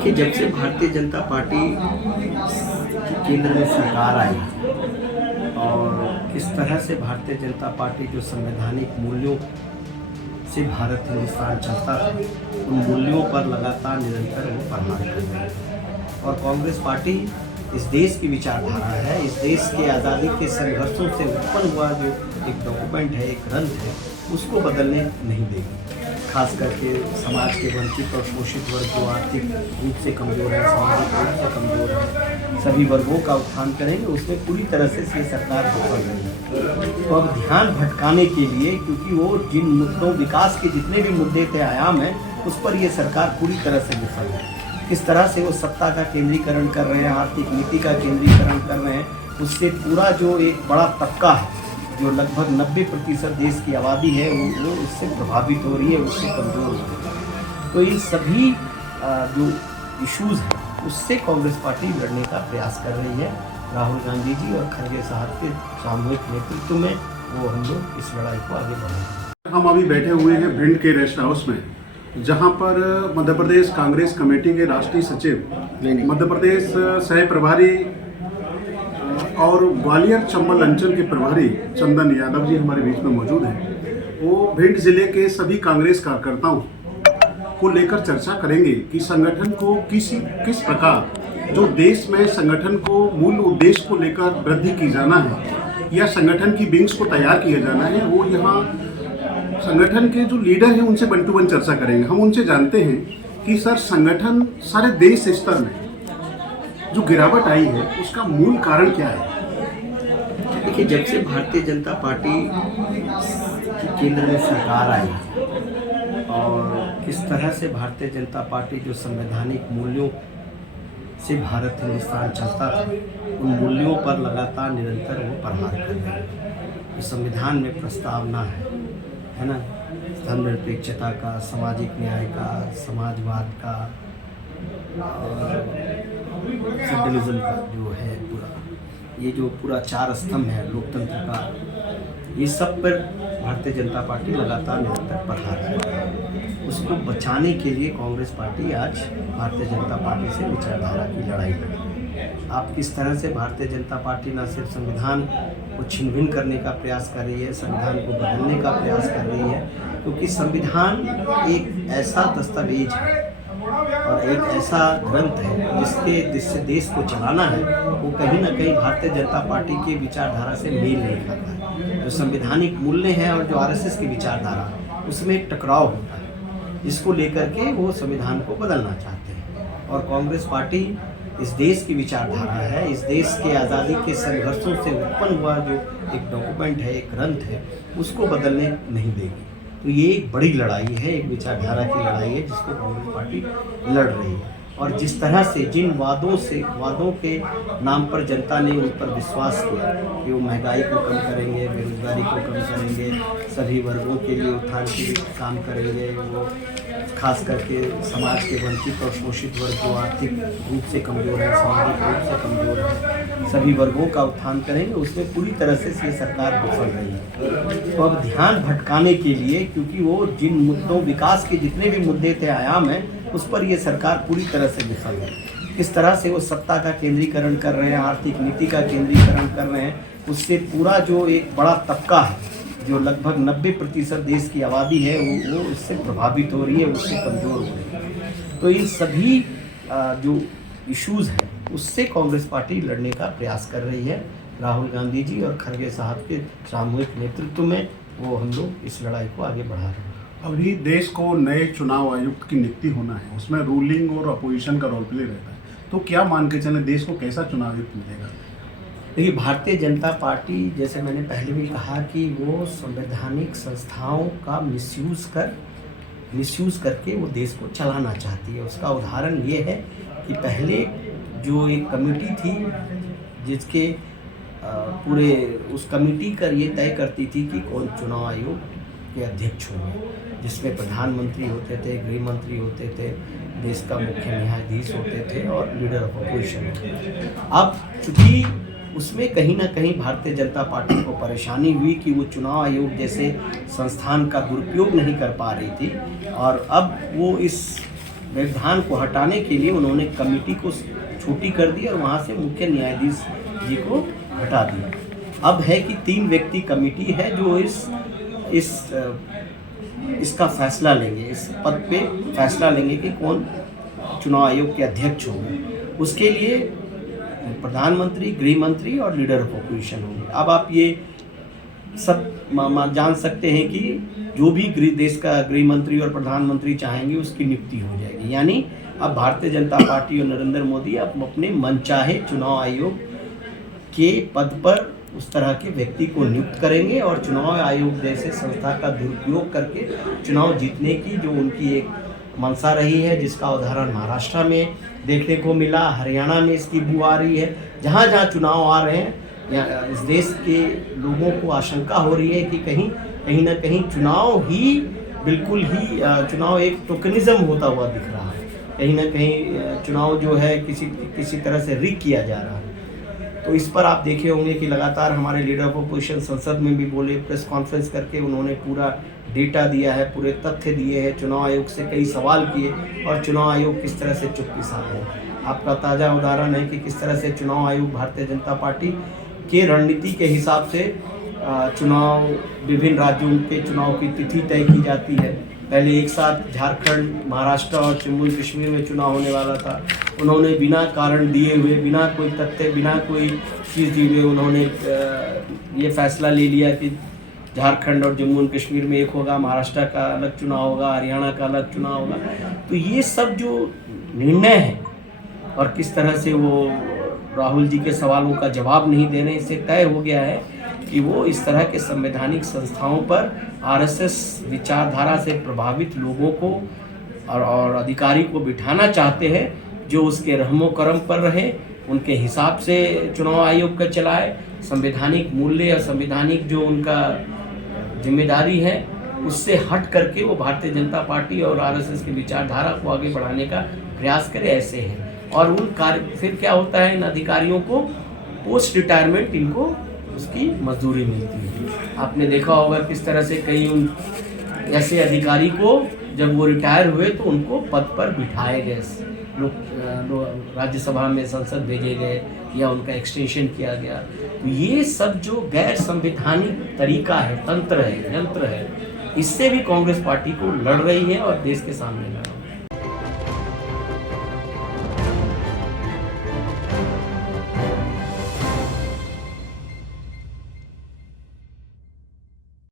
देखिए, जब से भारतीय जनता पार्टी केंद्र में सरकार आई और किस तरह से भारतीय जनता पार्टी जो संवैधानिक मूल्यों से भारत हिंदुस्तान चलता था, उन मूल्यों पर लगातार निरंतर वो प्रहार कर रहे हैं। और कांग्रेस पार्टी इस देश की विचारधारा है, इस देश के आज़ादी के संघर्षों से उत्पन्न हुआ जो एक डॉक्यूमेंट है, एक ग्रंथ है, उसको बदलने नहीं देगी। खास करके समाज के वंचित और शोषित वर्ग जो आर्थिक रूप से कमज़ोर है, सामाजिक रूप से कमज़ोर है, सभी वर्गों का उत्थान करेंगे, उसमें पूरी तरह से ये सरकार विफल रही है। तो अब ध्यान भटकाने के लिए, क्योंकि वो जिन मुद्दों, विकास के जितने भी मुद्दे थे, आयाम हैं, उस पर ये सरकार पूरी तरह से विफल है। किस तरह से वो सत्ता का केंद्रीकरण कर रहे हैं, आर्थिक नीति का केंद्रीकरण कर रहे हैं, उससे पूरा जो एक बड़ा तबका है, जो लगभग 90% देश की आबादी है, वो उससे प्रभावित हो रही है, उससे कमज़ोर हो रही है। तो इन सभी जो इश्यूज़ हैं, उससे कांग्रेस पार्टी लड़ने का प्रयास कर रही है। राहुल गांधी जी और खड़गे साहब के सामूहिक नेतृत्व में वो हम लोग इस लड़ाई को आगे बढ़ाएंगे। हम अभी बैठे हुए हैं भिंड के रेस्ट हाउस में, जहां पर मध्य प्रदेश कांग्रेस कमेटी के राष्ट्रीय सचिव, मध्य प्रदेश सह प्रभारी और ग्वालियर चंबल अंचल के प्रभारी चंदन यादव जी हमारे बीच में मौजूद हैं। वो भिंड जिले के सभी कांग्रेस कार्यकर्ताओं को लेकर चर्चा करेंगे कि संगठन को किस प्रकार जो देश में संगठन को मूल उद्देश्य को लेकर वृद्धि की जाना है या संगठन की विंग्स को तैयार किया जाना है, वो यहाँ संगठन के जो लीडर हैं उनसे वन टू वन चर्चा करेंगे। हम उनसे जानते हैं कि सर, संगठन सारे देश स्तर में जो गिरावट आई है उसका मूल कारण क्या है? देखिए, जब से भारतीय जनता पार्टी केंद्र में सरकार आई और किस तरह से भारतीय जनता पार्टी जो संवैधानिक मूल्यों से भारत हिंदुस्तान चलता था, उन मूल्यों पर लगातार निरंतर वो प्रहार कर रहे हैं। जो संविधान में प्रस्तावना है ना, धर्मनिरपेक्षता का, सामाजिक न्याय का, समाजवाद का, फेडरलिज्म का जो है पूरा, ये जो पूरा 4 स्तंभ है लोकतंत्र का, ये सब पर भारतीय जनता पार्टी लगातार निरंतर प्रहार कर रही है। उसको बचाने के लिए कांग्रेस पार्टी आज भारतीय जनता पार्टी से विचारधारा की लड़ाई लड़ी। आप किस तरह से भारतीय जनता पार्टी न सिर्फ संविधान को छिन भिन करने का प्रयास कर रही है, संविधान को बदलने का प्रयास कर रही है, क्योंकि संविधान एक ऐसा दस्तावेज है और एक ऐसा ग्रंथ है जिससे देश को चलाना है, वो कहीं ना कहीं भारतीय जनता पार्टी की विचारधारा से मेल नहीं खाता है। जो संवैधानिक मूल्य हैं और जो आरएसएस की विचारधारा, उसमें एक टकराव होता है, जिसको लेकर के वो संविधान को बदलना चाहते हैं। और कांग्रेस पार्टी इस देश की विचारधारा है, इस देश के आज़ादी के संघर्षों से उत्पन्न हुआ जो एक डॉक्यूमेंट है, एक ग्रंथ है, उसको बदलने नहीं देगी। तो ये एक बड़ी लड़ाई है, एक विचारधारा की लड़ाई है, जिसको कांग्रेस पार्टी लड़ रही है। और जिस तरह से जिन वादों के नाम पर जनता ने उन पर विश्वास किया कि वो महंगाई को कम करेंगे, बेरोजगारी को कम करेंगे, सभी वर्गों के लिए उत्थान के लिए काम करेंगे, वो खास करके समाज के वंचित और शोषित वर्ग जो आर्थिक रूप से कमज़ोर है, सामाजिक रूप से कमज़ोर है, सभी वर्गों का उत्थान करेंगे, उसमें पूरी तरह से ये सरकार विफल रही है। तो अब ध्यान भटकाने के लिए, क्योंकि वो जिन मुद्दों, विकास के जितने भी मुद्दे थे, आयाम हैं, उस पर ये सरकार पूरी तरह से विफल है। किस तरह से वो सत्ता का केंद्रीकरण कर रहे हैं, आर्थिक नीति का केंद्रीकरण कर रहे हैं, उससे पूरा जो एक बड़ा तबका है, जो लगभग 90% देश की आबादी है, वो उससे प्रभावित हो रही है, उससे कमज़ोर हो रही है। तो इन सभी जो इश्यूज़ हैं, उससे कांग्रेस पार्टी लड़ने का प्रयास कर रही है। राहुल गांधी जी और खड़गे साहब के सामूहिक नेतृत्व में वो हम लोग इस लड़ाई को आगे बढ़ा रहे हैं। अभी देश को नए चुनाव आयुक्त की नियुक्ति होना है, उसमें रूलिंग और अपोजिशन का रोल प्ले रहता है, तो क्या मान के चलें देश को कैसा चुनाव आयुक्त मिलेगा? देखिए, भारतीय जनता पार्टी, जैसे मैंने पहले भी कहा कि वो संवैधानिक संस्थाओं का मिसयूज़ करके वो देश को चलाना चाहती है। उसका उदाहरण ये है कि पहले जो एक कमेटी थी, जिसके पूरे उस कमेटी का ये तय करती थी कि कौन चुनाव आयोग के अध्यक्ष होंगे, जिसमें प्रधानमंत्री होते थे, गृह मंत्री होते थे, देश का मुख्य न्यायाधीश होते थे और लीडर ऑफ अपोजिशन होते थे। अब चूँकि उसमें कहीं ना कहीं भारतीय जनता पार्टी को परेशानी हुई कि वो चुनाव आयोग जैसे संस्थान का दुरुपयोग नहीं कर पा रही थी, और अब वो इस व्यवधान को हटाने के लिए उन्होंने कमेटी को छोटी कर दी और वहाँ से मुख्य न्यायाधीश जी को हटा दिया। अब है कि 3 व्यक्ति कमेटी है जो इसका फैसला लेंगे, इस पद पे फैसला लेंगे कि कौन चुनाव आयोग के अध्यक्ष होंगे। उसके लिए प्रधानमंत्री, गृह मंत्री और लीडर ऑफ अपोजिशन होंगे। अब आप ये सब जान सकते हैं कि जो भी देश का गृह मंत्री और प्रधानमंत्री चाहेंगे उसकी नियुक्ति हो जाएगी। यानी अब भारतीय जनता पार्टी और नरेंद्र मोदी अब अपने मनचाहे चुनाव आयोग के पद पर उस तरह के व्यक्ति को नियुक्त करेंगे और चुनाव आयोग जैसे संस्था का दुरुपयोग करके चुनाव जीतने की जो उनकी एक मंशा रही है, जिसका उदाहरण महाराष्ट्र में देखने को मिला, हरियाणा में इसकी बू आ रही है। जहाँ जहाँ चुनाव आ रहे हैं या इस देश के लोगों को आशंका हो रही है कि कहीं ना कहीं चुनाव ही बिल्कुल ही चुनाव एक टोकनिज्म होता हुआ दिख रहा है। कहीं ना कहीं चुनाव जो है किसी तरह से रिग किया जा रहा है। तो इस पर आप देखे होंगे कि लगातार हमारे लीडर ऑफ अपोजिशन संसद में भी बोले, प्रेस कॉन्फ्रेंस करके उन्होंने पूरा डेटा दिया है, पूरे तथ्य दिए हैं, चुनाव आयोग से कई सवाल किए और चुनाव आयोग किस तरह से चुप्पी साध है। आपका ताज़ा उदाहरण है कि किस तरह से चुनाव आयोग भारतीय जनता पार्टी के रणनीति के हिसाब से चुनाव, विभिन्न राज्यों के चुनाव की तिथि तय की जाती है। पहले एक साथ झारखंड, महाराष्ट्र और जम्मू कश्मीर में चुनाव होने वाला था। उन्होंने बिना कारण दिए हुए, बिना कोई तथ्य, बिना कोई चीज़ दिए हुए उन्होंने ये फैसला ले लिया कि झारखंड और जम्मू एंड कश्मीर में एक होगा, महाराष्ट्र का अलग चुनाव होगा, हरियाणा का अलग चुनाव होगा। तो ये सब जो निर्णय है और किस तरह से वो राहुल जी के सवालों का जवाब नहीं देने से तय हो गया है कि वो इस तरह के संवैधानिक संस्थाओं पर आरएसएस विचारधारा से प्रभावित लोगों को और अधिकारी को बिठाना चाहते हैं, जो उसके रहमो करम पर रहे, उनके हिसाब से चुनाव आयोग का चलाए, संवैधानिक मूल्य या संवैधानिक जो उनका जिम्मेदारी है उससे हट करके वो भारतीय जनता पार्टी और आरएसएस की विचारधारा को आगे बढ़ाने का प्रयास करे, ऐसे है। और उन कार्य फिर क्या होता है, इन अधिकारियों को पोस्ट रिटायरमेंट इनको उसकी मजदूरी मिलती है। आपने देखा होगा किस तरह से कई उन ऐसे अधिकारी को जब वो रिटायर हुए तो उनको पद पर बिठाए गए, लोग राज्यसभा में संसद भेजे गए या उनका एक्सटेंशन किया गया। तो ये सब जो गैर संवैधानिक तरीका है, तंत्र है, यंत्र है, इससे भी कांग्रेस पार्टी को लड़ रही है और देश के सामने लड़ रही है।